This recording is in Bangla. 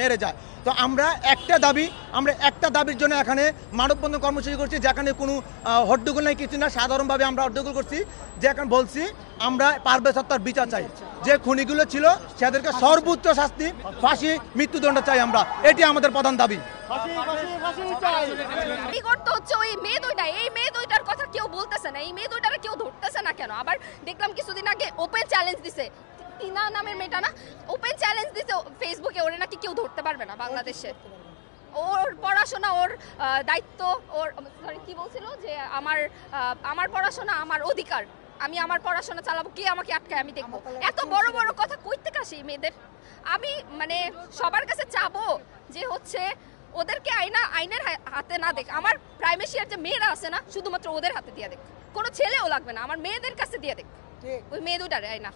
মেরে যায়। তো আমরা একটা দাবির জন্য এখানে মানববন্ধন কর্মসূচি করছি, যেখানে কোনো হট্টগোল নাই, কিছু না, সাধারণভাবে আমরা হট্টগোল করছি, যে এখন বলছি আমরা পারভেজ হত্যার বিচার চাই, যে খুনিগুলো ছিল সেদেরকে সর্বোচ্চ শাস্তি, ফাঁসি, মৃত্যুদণ্ড চাই আমরা, এটি আমাদের প্রধান দাবি। ওই মেয়ে দুইটার কথা কেউ বলতেছে না, এই মেয়ে দুইটারে কেউ ধরতেছে না কেন? আবার দেখলাম কিছুদিন আগে ওপেন চ্যালেঞ্জ দিছে, টিনা নামের মেয়েটা না, ওপেন চ্যালেঞ্জ দিছে ফেসবুকে, ওরে নাকি কেউ ধরতে পারবে না বাংলাদেশে। ওর পড়াশোনা, ওর দায়িত্ব, ওর কি বলছিল যে আমার পড়াশোনা আমার অধিকার, আমি আমার পড়াশোনা চালাবো, কে আমাকে আটকায় আমি দেখবো। এত বড় বড় কথা কই থেকে আসে এই মেয়েদের? আমি মানে সবার কাছে চাবো যে হচ্ছে ওদেরকে আইনের হাতে না দেখ, আমার প্রাইমেশিয়ার যে মেয়েরা আছে না, শুধুমাত্র ওদের হাতে দিয়ে দেখ, কোনো ছেলেও লাগবে না, আমার মেয়েদের কাছে দিয়ে দেখ, ওই মেয়ে দুটারে আয়না।